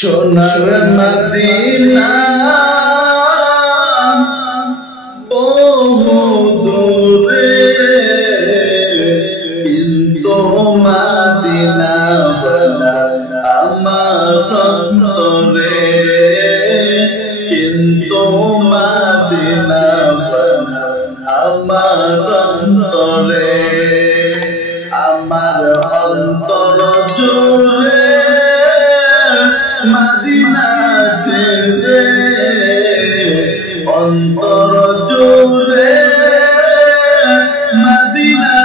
সোনার মদিনা বহু দূরে, কিন্তু মদিনা বলা আমার অন্তরে, কিন্তু মদিনা বলা আমার অন্তরে, আমার অন্তর জুড়ে মদিনা ছেড়ে, অন্তর জুড়ে মদিনা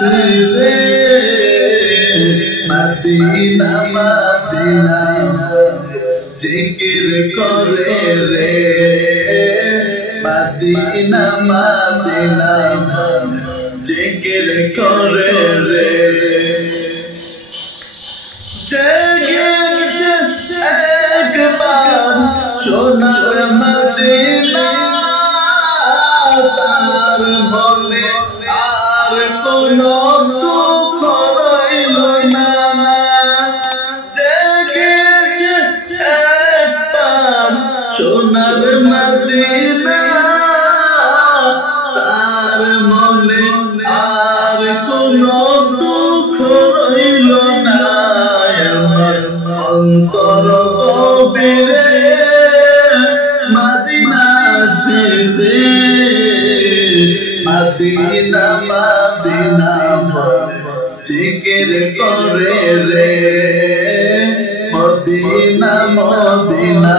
ছেড়ে, মদিনা মদিনা জিকির করে রে, মদিনা মদিনা জিকির করে রে। একবার সোনার মদিনা, তার মনে আর কোনো দুঃখ রইল না। জেগেছে একবার সোনার মদিনা, তার মনে আর কোনো দুঃখ রইল না। অন্তর গভীরে মদিনা ছেড়ে, মদিনা মদিনা জিকির করে রে, মদিনা মদিনা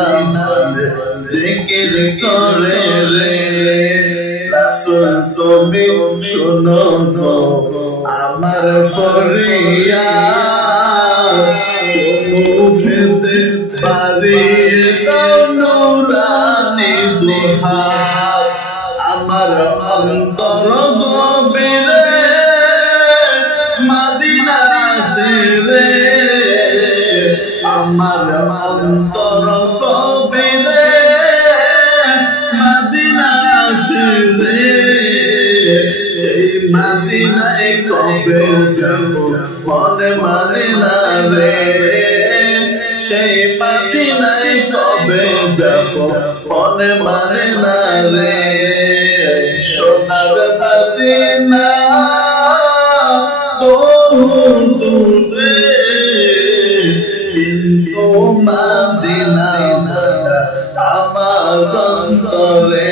জিকির করে রে। রাসূল তুমি শোনো আমার ফরিয়াদ, মুখেতে বাড়িয়ে দাও নূরানি দুহাত, আমার অন্তর গভীরে মদিনা ছেড়ে, আমার অন্তর গভীরে মদিনা ছেড়ে, সেই মদিনায় কবে যাব মনে মানে না রে, সেই মদিনায় কবে যাব মনে মানে না রে। সোনার মদিনা বহু দূরে, কিন্তু মদিনা আমার অন্তরে।